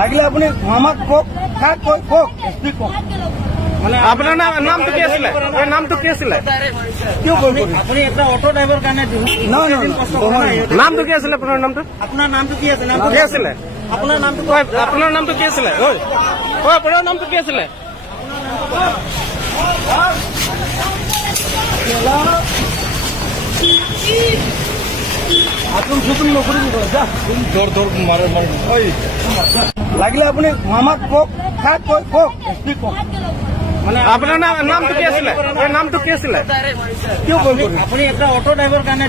লাগিলে আপুনি আমাক কওক, কাক কয় কওক, এছপি কওক। মানে আপোনাৰ নামটো কি আছিলে? নামটো কি আছিলে? কিয় ভয় কৰিম? আপুনি এটা অটো ড্ৰাইভাৰ কাৰণে নহয়, নামটো কি আছিলে? আপোনাৰ নামটো আপোনাৰ নামটো কি আছে? কি আছিলে? আপোনাৰ নামটো আপোনাৰ নামটো কি আছিলে? আপোনাৰ নামটো কি আছিলে? আতুম সুতুম নকৰিব, যা। দৌৰ মাৰে লাগিলে আপুনি আমাক কওক, কাক কয় কওক, এছপি কওক। মানে আপোনাৰ নামটো কি আছিলে? নামটো কি আছিলে? কিয় ভয় কৰিম? আপুনি এটা অটো ড্ৰাইভাৰ কাৰণে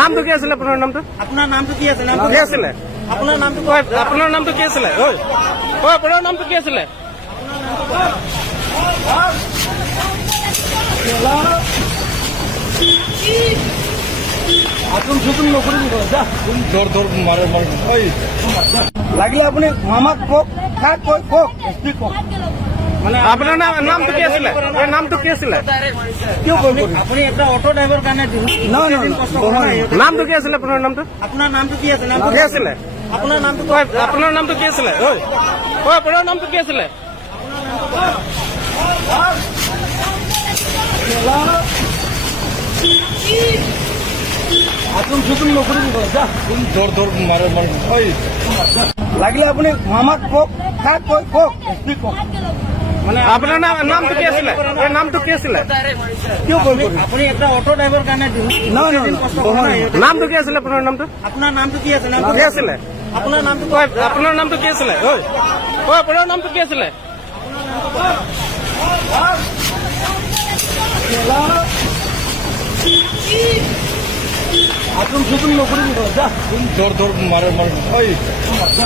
নামটো কি আছিলে? আপোনাৰ নামটো আপোনাৰ নামটো কি আছে? কি আছিলে? আপোনাৰ নামটো আপোনাৰ নামটো কি আছিলে? আপোনাৰ নামটো কি আছিলে? আতুম সুতুম নকৰিব, যা। দৌৰ মাৰে লাগিলে আপুনি আমাক কওক, কাক কয় কওক, এছপি কওক। মানে আপোনাৰ নামটো কি আছিলে? নামটো কি আছিলে? কিয় ভয় কৰিম? আপুনি এটা অটো ড্ৰাইভাৰ কাৰণে নামটো কি আছিলে? আপোনাৰ নামটো আপোনাৰ নামটো কি আছে? কি আছিলে? আপোনাৰ নামটো আপোনাৰ নামটো কি আছিলে? আপোনাৰ নামটো কি আছিলে? আতুম সুতুম নকৰিব, যা। দৌৰ মাৰে লাগিলে আপুনি আমাক কওক, কাক কয় কওক, এছপি কওক। মানে আপোনাৰ নামটো কি আছিলে? নামটো কি আছিলে? কিয় ভয় কৰিম? আপুনি এটা অটো ড্ৰাইভাৰ কাৰণে নামটো কি আছিলে? আপোনাৰ নামটো আপোনাৰ নামটো কি আছে? কি আছিলে? আপোনাৰ নামটো আপোনাৰ নামটো কি আছিলে? আপোনাৰ নামটো কি আছিলে? আতুম সুতুম নকৰিব, যা। দৌৰ মাৰে